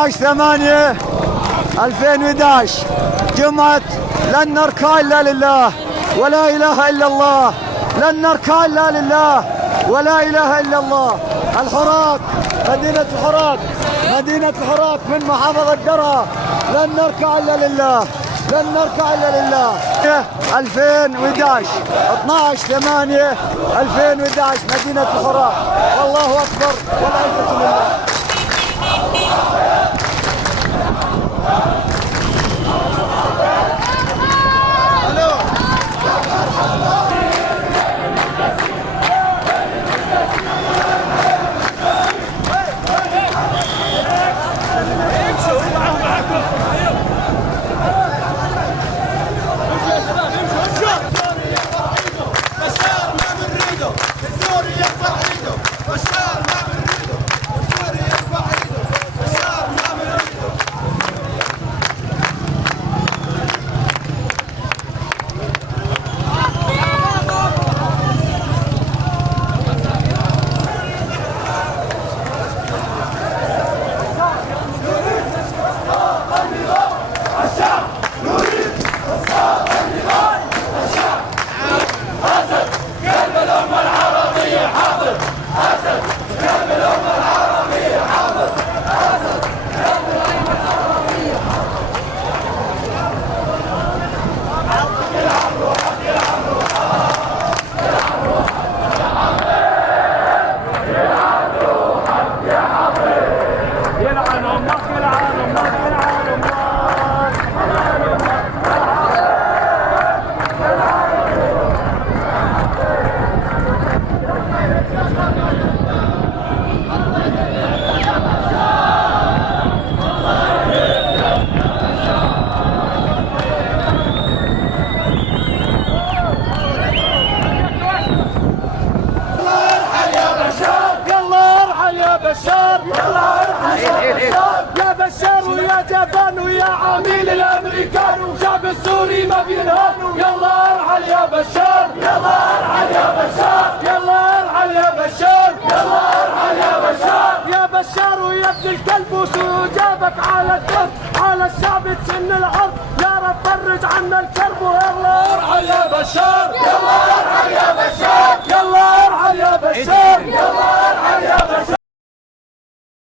12/8/2011 جمعة لن نركع إلا لله ولا إله إلا الله، لن نركع إلا لله ولا إله إلا الله. الحراك، مدينة الحراك، مدينة الحراك من محافظة درعا، لن نركع إلا لله، لن نركع إلا لله. 2011 12/8/2011 مدينة الحراك. والله أكبر والعزة لله. يا بشار ويا جبان ويا عميل الامريكان وشعب السوري ما بينهانوا. يلا ارحل يا بشار، يلا ارحل يا بشار، يلا ارحل يا بشار، يلا ارحل يا بشار. يا بشار ويا ابن الكلب وشو جابك على الدرب، على الشعب تسن العرض. يا رب فرج عنا الكرب. يلا ارحل يا بشار، يلا ارحل يا بشار، يلا ارحل يا بشار، يلا ارحل يا